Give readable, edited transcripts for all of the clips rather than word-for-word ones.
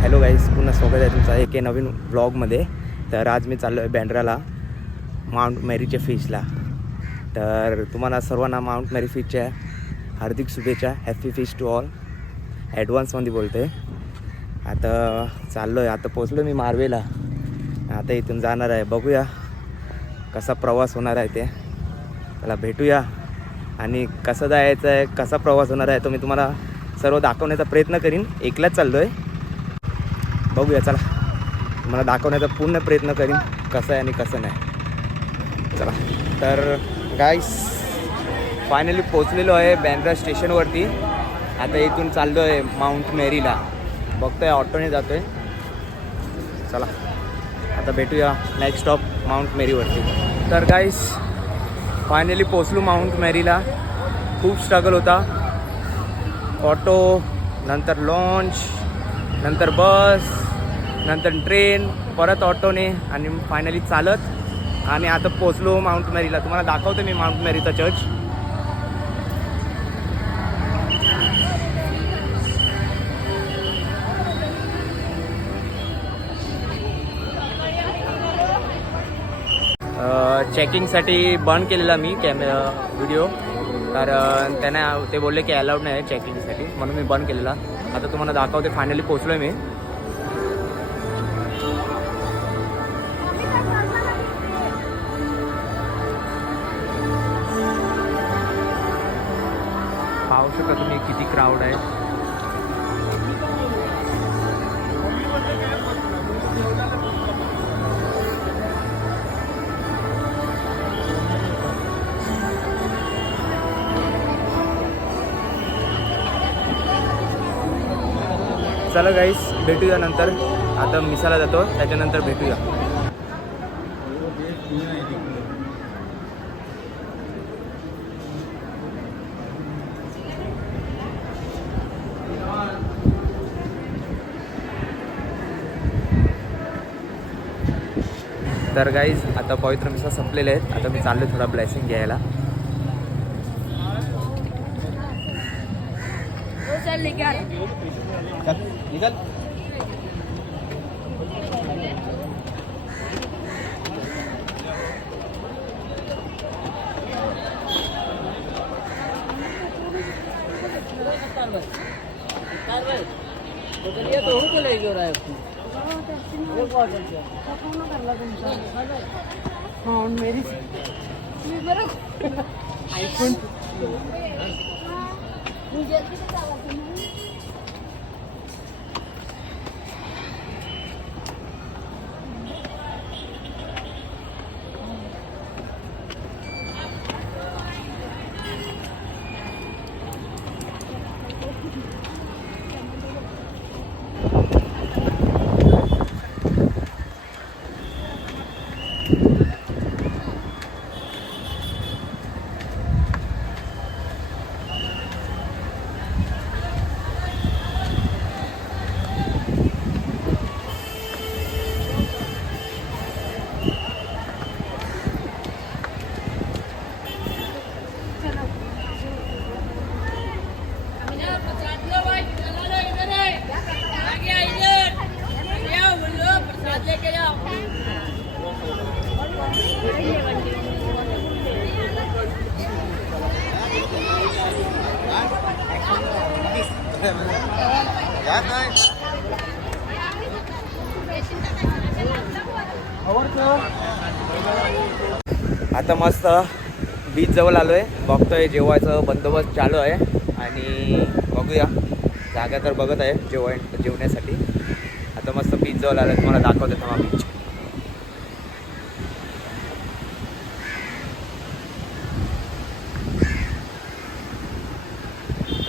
Hello गाईस, पुन्हा स्वागत आहे तुमचं एक नवीन व्लॉगमध्ये. तर आज मी चाललो आहे बँड्राला माउंट मेरीच्या फिशला. तर तुम्हाला सर्वांना माउंट मेरी फिशच्या हार्दिक शुभेच्छा. Happy fish to all. ॲडव्हान्समध्ये बोलते. आता चाललो आहे, आता पोचलो मी मारवेला. आता इथून जाणार आहे, बघूया कसा प्रवास होणार आहे ते. त्याला भेटूया आणि कसं जायचं आहे, कसा प्रवास होणार आहे तो मी तुम्हाला सर्व दाखवण्याचा प्रयत्न करीन. एकलाच चाललो आहे, बघूया. चला, मला दाखवण्याचा पूर्ण प्रयत्न करीन कसं आहे आणि कसं नाही. चला, तर गाईस फायनली पोचलेलो आहे बँड्रा स्टेशनवरती. आता इथून चाललो आहे माउंट मेरीला. बघतोय ऑटोने जातो आहे. चला, आता भेटूया नेक्स्ट स्टॉप माउंट मेरीवरती. तर गाईस फायनली पोचलो माउंट मेरीला. खूप स्ट्रगल होता. ऑटो, नंतर लॉन्च, नंतर बस, नंतर ट्रेन, परत ऑटोने आणि फायनली चालत. आणि आता पोचलो माउंट मेरीला. तुम्हाला दाखवतो मी माउंट मेरीचा चर्च. चेकिंगसाठी बंद केलेला मी व्हिडिओ. तर त्यांना ते बोलले की अलाउड नाही आहे चेकिंगसाठी, म्हणून मी बंद केलेला. आता तुम्हाला दाखवते. फायनली पोचलो आहे मी. पाहू शकता तुम्ही किती क्राऊड आहे. चला गाईस, भेटूया नंतर. आता मिसाला जातो, त्याच्यानंतर भेटूया. तर गाईज आता पवित्र मिसा संपलेले आहेत. आता मी चाललो थोडा ब्लेसिंग घ्यायला. मेरी आईफोन आता मस्त बीच जवळ आलो आहे. बघतोय जेवायचं बंदोबस्त चालू आहे आणि बघूया. जागा तर बघत आहे जेवण्यासाठी. आता मस्त बीच जवळ आलो आहे. तुम्हाला दाखवते थांबा बीच.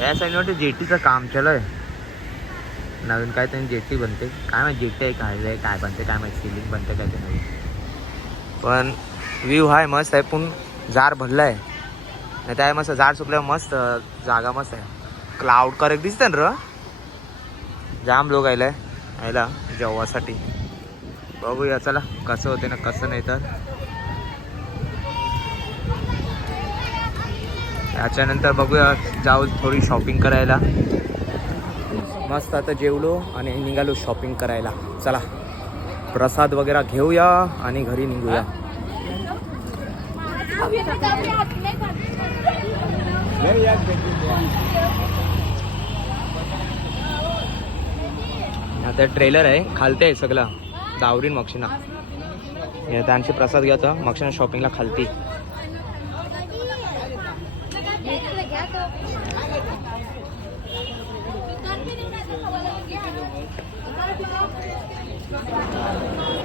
या साईडमध्ये जेटीचं काम चालू आहे. नवीन काय त्यांनी जेटी बनते, काय माहिती जेटी आहे काय बनते काय माहिती. सिलिंग बनते काय ते नवीन. पण व्ह्यू हाय मस्त आहे. पण जार भरला आहे नाही त्या मस्त. जार सुकल्यावर मस्त जागा मस्त आहे. क्लाउड करेक्ट दिसतं ना र. जाम लोक यायला जेवणासाठी. बघूया चला कसं होते ना कसं नाही. तर त्याच्यानंतर बघूया, जाऊ थोडी शॉपिंग करायला. मस्त आता जेवलो आणि निघालो शॉपिंग करायला. चला प्रसाद वगैरे घेऊया आणि घरी निघूया. आता ट्रेलर आहे खालते आहे सगळं दावरीन मक्षिना त्यांचे प्रसाद घ्यायचा मक्षिना शॉपिंगला खालती.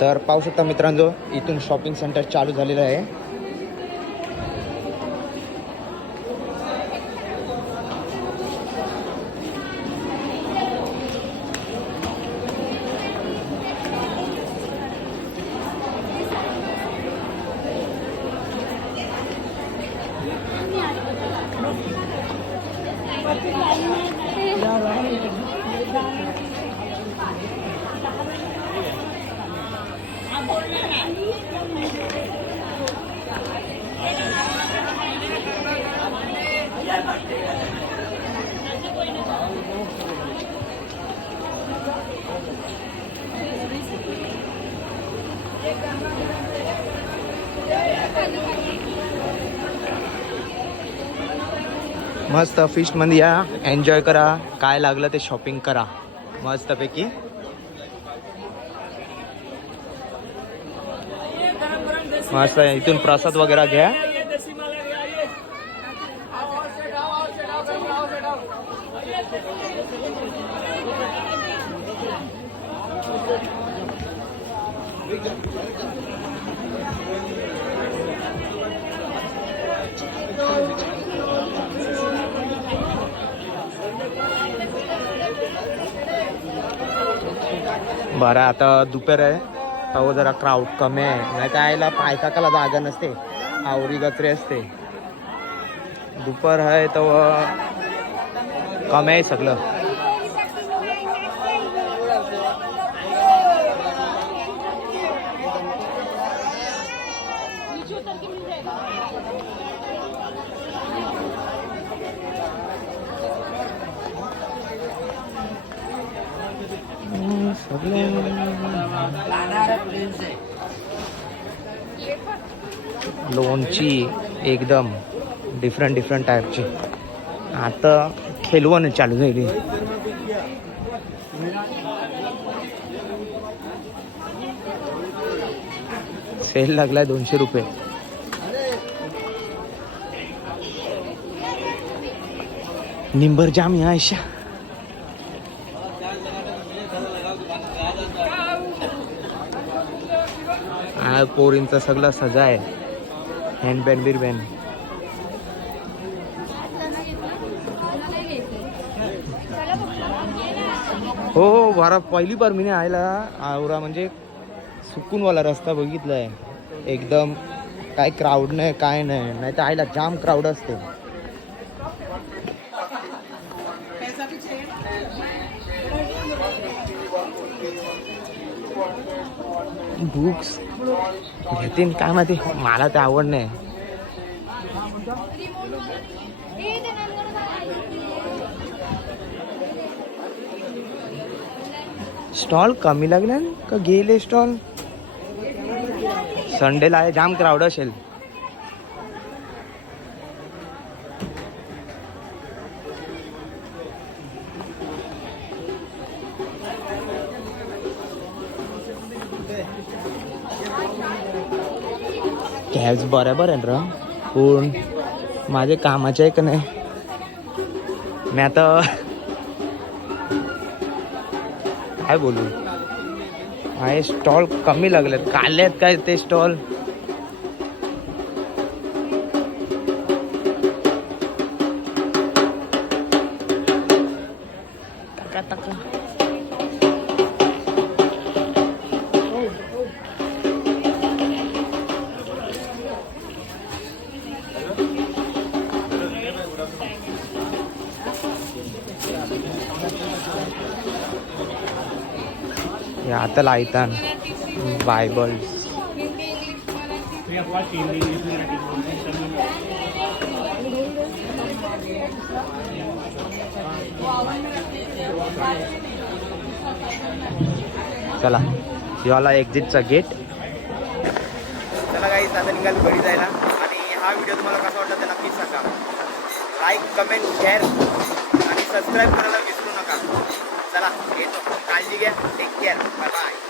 तर पाहू शकता मित्रांनो इथून शॉपिंग सेंटर चालू झालेलं आहे. मस्त फिश मध्ये या एन्जॉय करा काय लागलं ते शॉपिंग करा मस्तपैकी. मस्त इथून प्रसाद वगैरे घ्या. बरं आता दुपार आहे तेव्हा जरा क्राऊड कमी आहे नाही तर आयला पायकाला जागा नसते आवरी गचरे असते. दुपार आहे तेव्हा कमी आहे सगळं. लोणची एकदम डिफरंट टाईपची आता खेलवण चालू झाली. सेल लागलाय 200 रुपये. निंबर जाम या आयशा. पोरींचं सगळं सजा आहे हँडबॅग बिरबॅन. हो बरा पहिली बार मी आयला आवरा म्हणजे सुकूनवाला रस्ता बघितलाय एकदम. काय क्राऊड नाही काय नाही तर आयला जाम क्राऊड असते. बुक्स घेतीन काय माहिती मला ते आवड नाही. स्टॉल कमी लागले का गेले स्टॉल. संडेला आहे जाम क्राऊड असेल. कॅब्स बरोबर आहे ना पण माझे कामाचे आहे का नाही. मी आता काय बोलू आहे स्टॉल कमी लागलेत काढलेत काय ते स्टॉल. आता लायतान बायबल्स. चला शिवाला एक्झिटचा गेट. चला काही आता निघाल घरी जायला. आणि हा व्हिडिओ तुम्हाला कसा वाटला ते नक्कीच सांगा. लाईक कमेंट शेअर आणि सबस्क्राईब करायला विसरू नका. चला येतो, काळजी घ्या, टेक केअर, बाय बाय.